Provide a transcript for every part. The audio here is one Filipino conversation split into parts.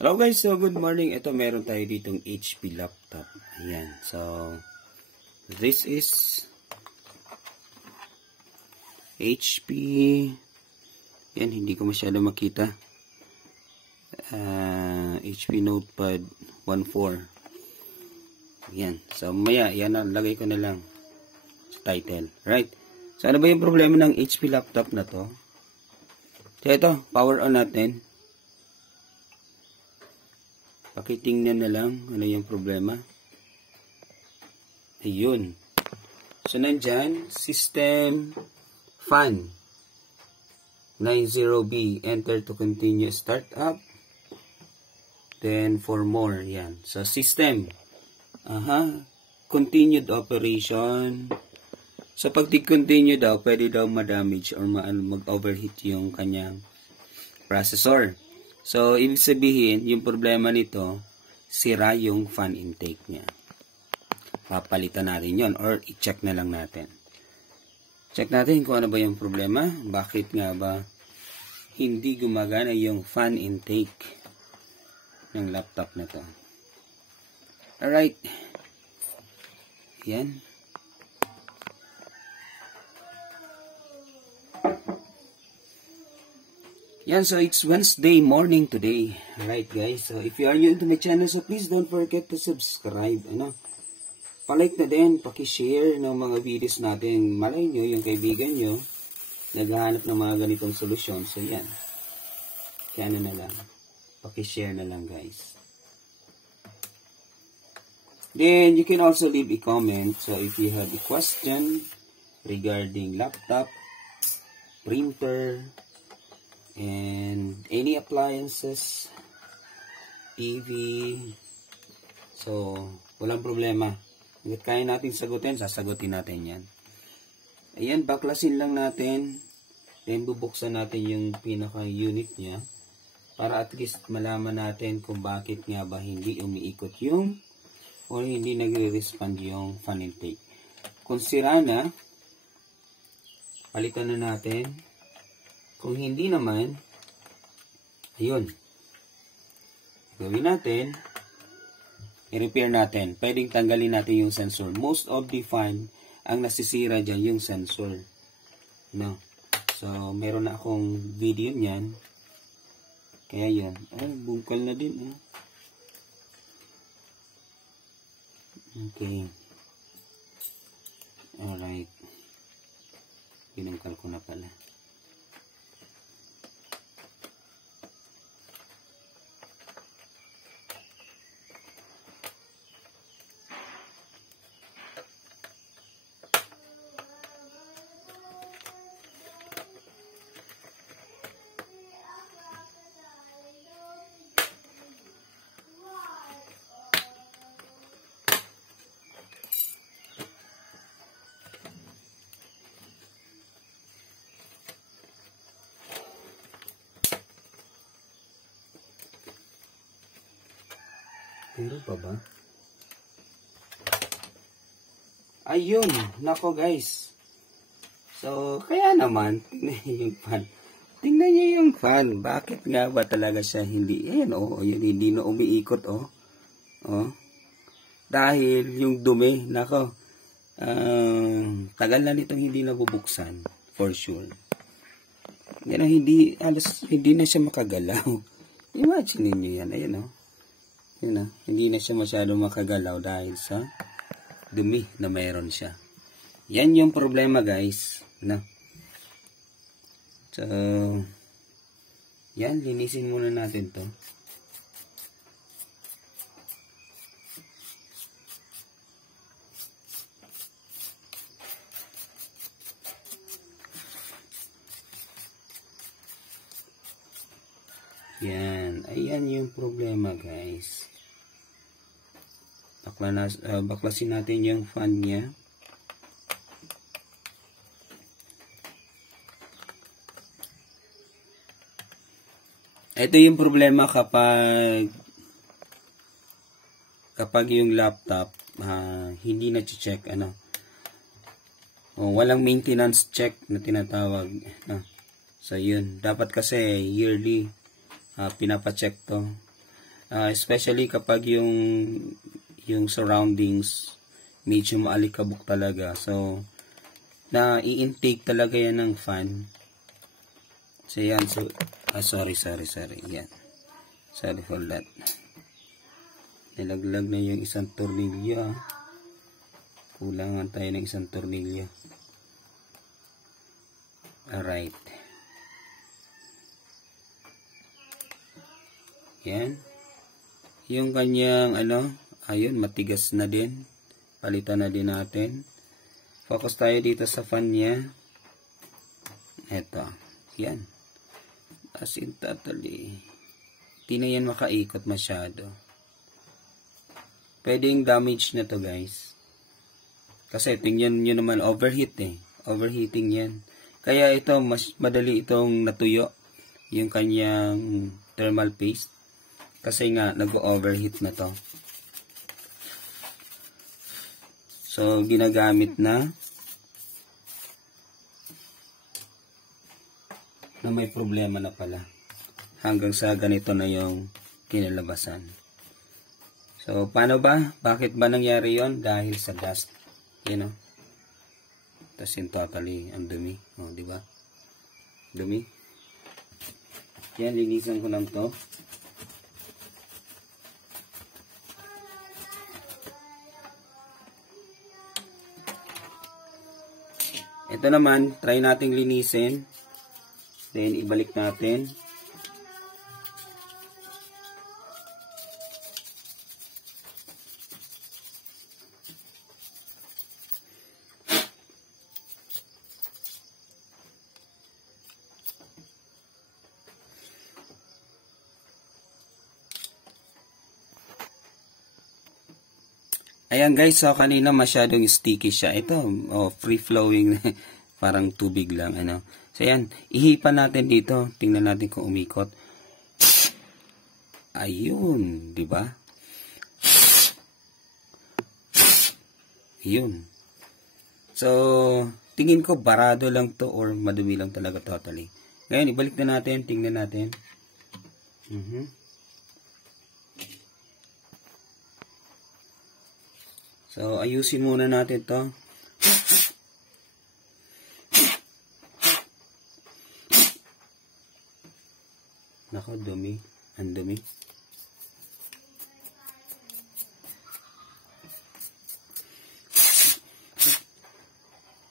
Hello guys, so good morning. Ito meron tayo ditong HP laptop. Ayan. So this is HP. Yan, hindi ko masyado makita. HP Notepad 14. Ayan. So maya, yan ang lagay ko na lang sa title. Right. So ano ba yung problema ng HP laptop na to? So ito, power on natin. Pakitingnan na lang ano yung problema. Ayun. So nandyan, system fan 90B, enter to continue startup. Then for more, yan. So system, continued operation. So pag di-continue daw, pwede daw ma-damage or mag-overheat yung kanyang processor. So, ibig sabihin, yung problema nito, sira yung fan intake niya. Papalitan natin yon or i-check na lang natin. Check natin kung ano ba yung problema. Bakit nga ba hindi gumagana yung fan intake ng laptop na to. Alright. Yan. Yan, so it's Wednesday morning today. Alright guys, so if you are new to my channel, so please don't forget to subscribe. Palike na din, pakishare ng mga videos natin. Malay nyo, yung kaibigan nyo, naghahanap ng mga ganitong solusyon. So yan, kaya na lang, pakishare na lang guys. Then, you can also leave a comment. So if you have a question regarding laptop, printer, and any appliances, TV, so walang problema. Hanggat kaya natin sagutin, sasagutin natin yan. Ayan, baklasin lang natin. Then bubuksan natin yung pinaka-unit niya para at least malaman natin kung bakit nga ba hindi umiikot yung or hindi nagre-respond yung fan intake. Kung sira na, palitan na natin. Kung hindi naman, ayun, gawin natin, i-repair natin. Pwedeng tanggalin natin yung sensor. Most of the fan, ang nasisira dyan yung sensor. No? So, meron na akong video niyan. Kaya yun. Ay, bungkal na din. Okay. Alright. Binungkal ko na pala. Meron pa ba? Ayun, nako guys. So, kaya naman, tingnan nyo yung fan. Tingnan nyo yung fan. Bakit nga ba talaga siya hindi? Ayan, yun, hindi na umiikot, Dahil yung dumi, nako, tagal na nitong hindi nabubuksan, for sure. Yan, hindi na siya makagalaw. Imagine niyo yan, ayan, Yun hindi na siya masyado makagalaw dahil sa dumi na mayroon siya. Yan yung problema guys. So, yan, linisin muna natin to. Yan, ayan yung problema guys. Baklasin natin yung fan niya. Ito yung problema kapag yung laptop hindi na check walang maintenance check na tinatawag. So yun, dapat kasi yearly pinapacheck to. Especially kapag yung surroundings medyo maalikabok talaga. So, i-intake talaga yan ng fan. So, yan. So, sorry. Yan. Sorry for that. Nilaglag na yung isang tornilyo. Kulangan tayo ng isang tornilyo. Alright. Yan. Yung kanyang ayun, matigas na din. Palitan na din natin. Focus tayo dito sa fan niya. Eto. Yan. As in totally. Di na yan makaikot masyado. Pwedeng damage na to, guys. Kasi tingnan nyo naman, overheat Overheating yan. Kaya ito, mas madali itong natuyo. Yung kanyang thermal paste. Kasi nga, nag-overheat na to. So, ginagamit na may problema na pala. Hanggang sa ganito na yung kinalabasan. So, paano ba? Bakit ba nangyari yon? Dahil sa dust. You know? Tapos yung totally, ang dumi. O, diba? Dumi. Yan, linisan ko lang to. Ito naman, try nating linisin. Then, ibalik natin. Ayan guys, so kanina masyadong sticky siya. Ito, free flowing, parang tubig lang, So ayan, ihipan natin dito. Tingnan natin kung umikot. Ayun, di ba? Ayun. So, tingin ko barado lang to or madumi lang talaga totally. Ngayon, ibalik na natin, tingnan natin. So, ayusin muna natin to. Nako, dumi. Ang dumi.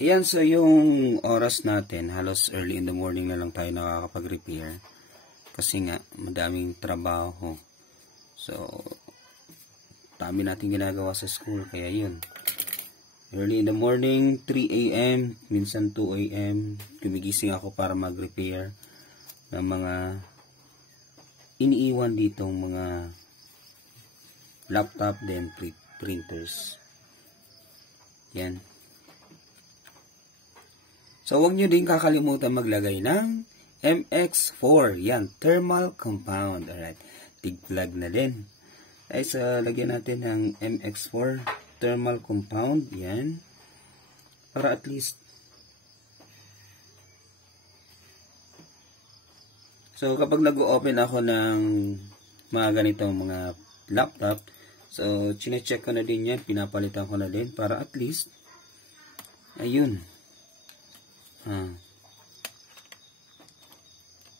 Ayan, so yung oras natin, halos early in the morning na lang tayo nakakapag-repair. Kasi nga, madaming trabaho. So, dami natin ginagawa sa school, kaya yun. Early in the morning, 3 a.m., minsan 2 a.m., gumigising ako para mag-repair ng mga iniiwan ditong mga laptop, then printers. Yan. So, huwag nyo din kakalimutan maglagay ng MX4. Yan, thermal compound. Alright, tig-plug na din. Ay, so, lagyan natin ng MX4 thermal compound. Yan. Para at least. So, kapag nag-open ako ng mga ganitong mga laptop, so, chinecheck ko na din yan. Pinapalitan ko na din para at least, ayun.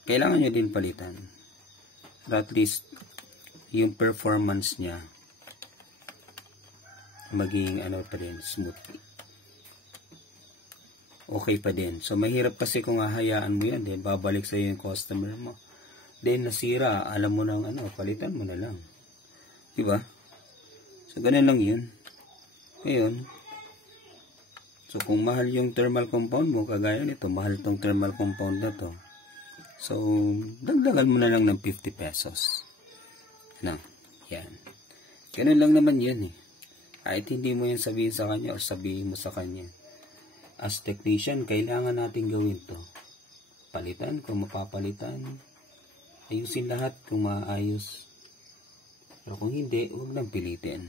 Kailangan nyo din palitan. Para at least, yung performance niya maging pa din, smooth. Okay pa din. So, mahirap kasi kung hahayaan mo yan, then babalik sa yung customer mo. Then, nasira, alam mo nang palitan mo na lang. Diba? So, ganun lang yun. Ngayon, so, kung mahal yung thermal compound mo, kagaya nito, mahal tong thermal compound na to. So, dagdagan mo na lang ng 50 pesos. Yan. Ganun lang naman yan eh. Kahit hindi mo yan sabihin sa kanya o sabihin mo sa kanya. As technician, kailangan natin gawin to. Palitan kung mapapalitan. Ayusin lahat kung maayos. Pero kung hindi, huwag nang pilitin.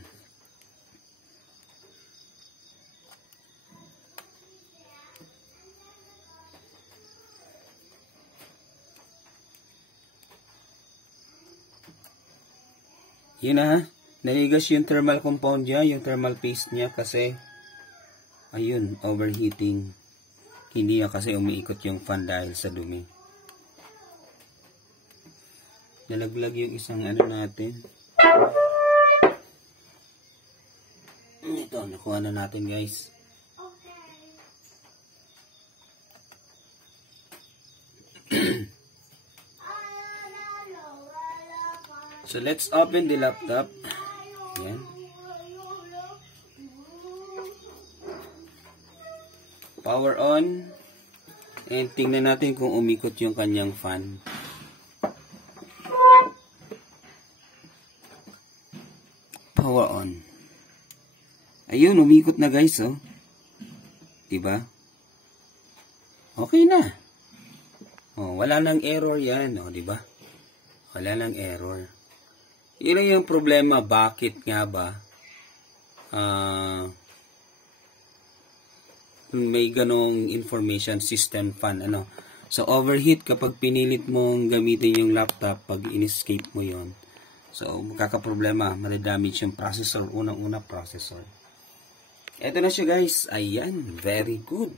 Yun na ha. Nanigas yung thermal compound niya, yung thermal paste niya kasi ayun, overheating. Hindi niya kasi umiikot yung fan dahil sa dumi. Nalaglag yung isang ano natin. Ito, nakuha na natin guys. So let's open the laptop. Yan. Power on. And tingnan natin kung umikot yung kanyang fan. Power on. Ayun, umikot na guys, oh. Diba? Okay na. Oh, wala nang error yan, oh, diba? Wala nang error. Yun lang yung problema, bakit nga ba may ganong information system fan, ano. So, overheat kapag pinilit mong gamitin yung laptop, pag in-escape mo yon. So, magkakaproblema, madadamage yung processor, unang-una processor. Eto na siya guys, ayan, very good.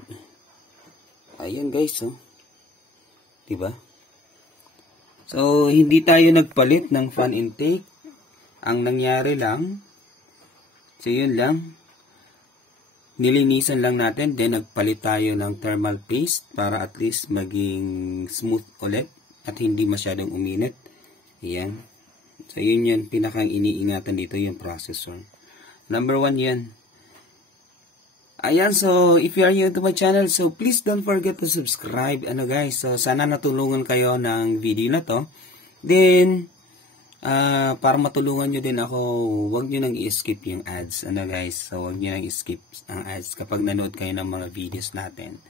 Ayan guys, oh. Diba? So, hindi tayo nagpalit ng fan intake. Ang nangyari lang, so yun lang, nilinisan lang natin, then nagpalit tayo ng thermal paste para at least maging smooth ulit at hindi masyadong uminit. Ayan. So, yun yun, pinakang iniingatan dito yung processor. Number 1 yan. Ayan, so, if you are new to my channel, so please don't forget to subscribe. Ano guys, so sana natulungan kayo ng video na to. Then, para matulungan nyo din ako, huwag nyo nang i-skip yung ads. Ano guys, so huwag nyo nang i-skip ang ads kapag nanood kayo ng mga videos natin.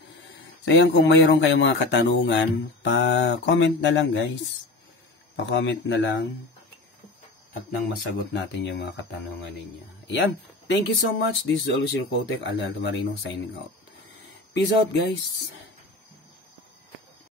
So yan, kung mayroon kayong mga katanungan, pa-comment na lang guys. Pa-comment na lang at nang masagot natin yung mga katanungan ninyo. Ayan, thank you so much. This is always your Kotek, Aldalto Marino signing out. Peace out guys.